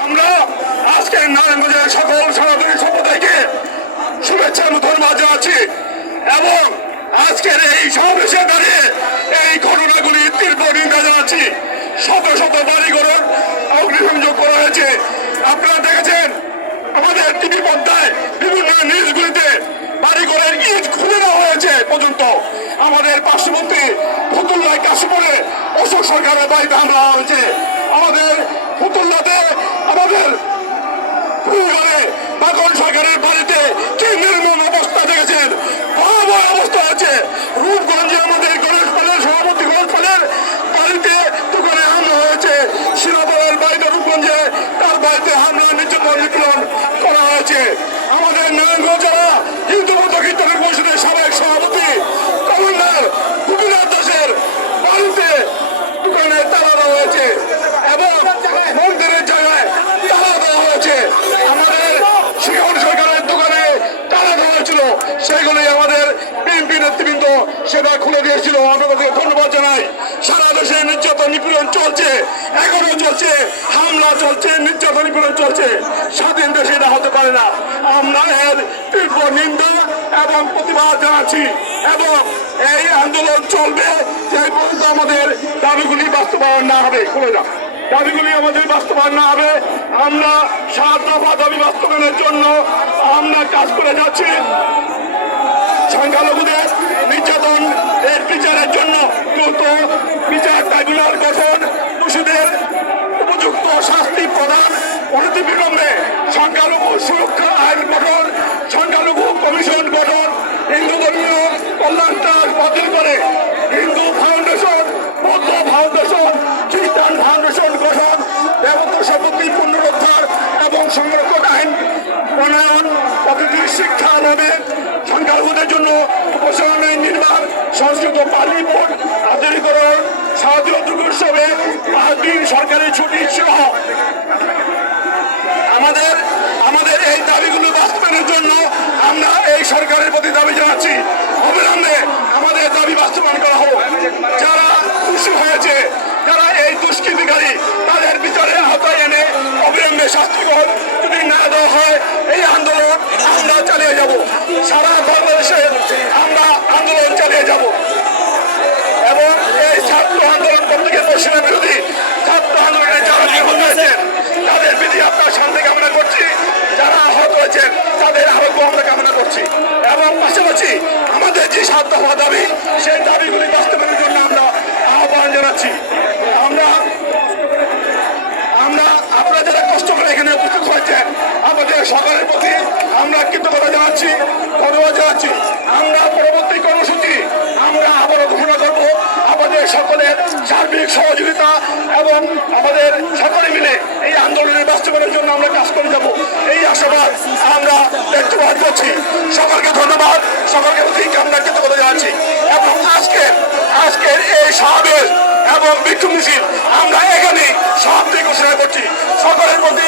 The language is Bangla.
আমরা আজকে নারায়ণগঞ্জের সকল সনাতনী সম্প্রদায়কে শুভেচ্ছা এবং ধন্যবাদ জানাচ্ছি এবং আজকের এই সমাবেশে দাঁড়িয়ে এই ঘটনাগুলির তীব্র নিন্দা জানাচ্ছি। শত শত বাড়িঘরের অগ্নিসংযোগ করা হয়েছে। আপনারা দেখেছেন আমাদের টিভি পর্দায় বিভিন্ন নিউজগুলিতে বাড়িঘরের ইট খুলে দেওয়া হয়েছে পর্যন্ত। আমাদের পার্শ্ববর্তী ফতুল্লায় কাশীপুরে অশোক সরকারের বাড়িতে হামলা হয়েছে। আমাদের ফতুল্লাতে আমাদের বাদল সরকারের বাড়িতে কি নির্মম অবস্থা দেখেছেন, ভয়াবহ অবস্থা আছে। রূপগঞ্জে আমাদের গণেশ পালের সভাপতি গণেশ পালের বাড়িতে দোকানে হামলা হয়েছে। শিলাবরের বাড়িতে রূপগঞ্জে তার বাড়িতে হামলা নির্যাতন নিপীড়ন করা হয়েছে। আমাদের নারায়ণগঞ্জ জেলা হিন্দু মত কীর্তনের পরিষদের সাবেক সভাপতি কমান্ডার গোপীনাথ দাসের বাড়িতে দোকানে তালা দেওয়া হয়েছে এবং মন্দিরের জায়গায় তালা দেওয়া হয়েছে। আমাদের শিখন সরকারের দোকানে তালা দেওয়া হয়েছিল, সেগুলি আমাদের বিএনপি নেতৃবৃন্দ সেটা খুলে দিয়েছিল। আপনাদেরকে ধন্যবাদ জানাই। সারা দেশে নির্যাতন নিপীড়ন চলছে, এখনো চলছে, হামলা চলছে, নির্যাতন নিপীড়ন চলছে। স্বাধীন দেশে এটা হতে পারে না। আমরা এর তীব্র নিন্দা এবং প্রতিবাদ জানাচ্ছি এবং এই আন্দোলন চলবে যে পর্যন্ত আমাদের দাবিগুলি বাস্তবায়ন না হবে। খুলে যান, দাবিগুলি আমাদের বাস্তবায়ন না হবে। আমরা 7 দফা দাবি বাস্তবায়নের জন্য আমরা কাজ করে যাচ্ছি। সংখ্যালঘুদের নির্যাতন এর বিচারের জন্য দ্রুত বিচার ট্রাইব্যুনাল গঠন, দোষীদের উপযুক্ত শাস্তি প্রদান, অনতিবিলম্বে সংখ্যালঘু সুরক্ষা আইন গঠন, সংখ্যালঘু কমিশন গঠন, হিন্দু ধর্মীয় কল্যাণ ট্রাস্ট বাতিল করে হিন্দু ফাউন্ডেশন, বৌদ্ধ ফাউন্ডেশন, খ্রিস্টান ফাউন্ডেশন গঠন, দেবত্ব সম্পত্তি পুনরুদ্ধার এবং সংরক্ষণ আইন প্রণয়ন, প্রতিটি শিক্ষা আনয়নের, সংখ্যালঘুদের জন্য উপাসনা নির্মাণ, সংস্কৃত পালি বোর্ড আধুনিকরণ, স্বাধীনতা উৎসবে 5 দিন সরকারি ছুটি সহ আমাদের এই দাবিগুলো বাস্তবায়নের জন্য আমরা এই সরকারের প্রতি দাবি জানাচ্ছি। অবিলম্বে আমাদের দাবি বাস্তবায়ন করা হোক। যারা খুশি হয়েছে, যারা এই দুষ্কৃতিকারী, তাদের বিচারের আওতায় এনে অবিলম্বে শাস্তি যদি না দেওয়া হয় এই আন্দোলন আমরা চালিয়ে যাব। সারা বাংলাদেশে আমরা আন্দোলন চালিয়ে যাব এবং এই ছাত্র আন্দোলন প্রত্যেকে পশ্চিমা বিরোধী ছাত্র আন্দোলনে যারা নিহত হয়েছেন তাদের বিধি আপনার সামনে কামনা করছি। যারা আহত হয়েছেন তাদের আরোগ্য আমরা কামনা করছি এবং পাশাপাশি আমাদের যে 7 দফা দাবি সেই দাবিগুলি বাস্তবায়নের জন্য আমরা আহ্বান জানাচ্ছি। আমরা আপনারা যারা কষ্ট করে এখানে উপস্থিত হয়েছেন আমাদের সরকারের প্রতি আমরা কৃতজ্ঞতা জানাচ্ছি, ধন্যবাদ জানাচ্ছি। আমরা পরবর্তী কর্মসূচি আমরা আবারও ঘোষণা করব। আমাদের সকলের সার্বিক সহযোগিতা এবং আমাদের সকলে মিলে এই আন্দোলনের বাস্তবায়নের জন্য আমরা কাজ করে যাব, এই আশাবাদ আমরা ব্যক্তবাদ করছি। সকলকে ধন্যবাদ, সকলকে প্রতি আমরা কৃতজ্ঞতা জানাচ্ছি এবং আজকের এই সমাবেশ এবং বিক্ষোভ মিছিল আমরা এখানে সমাপ্তি ঘোষণা করছি। সকলের প্রতি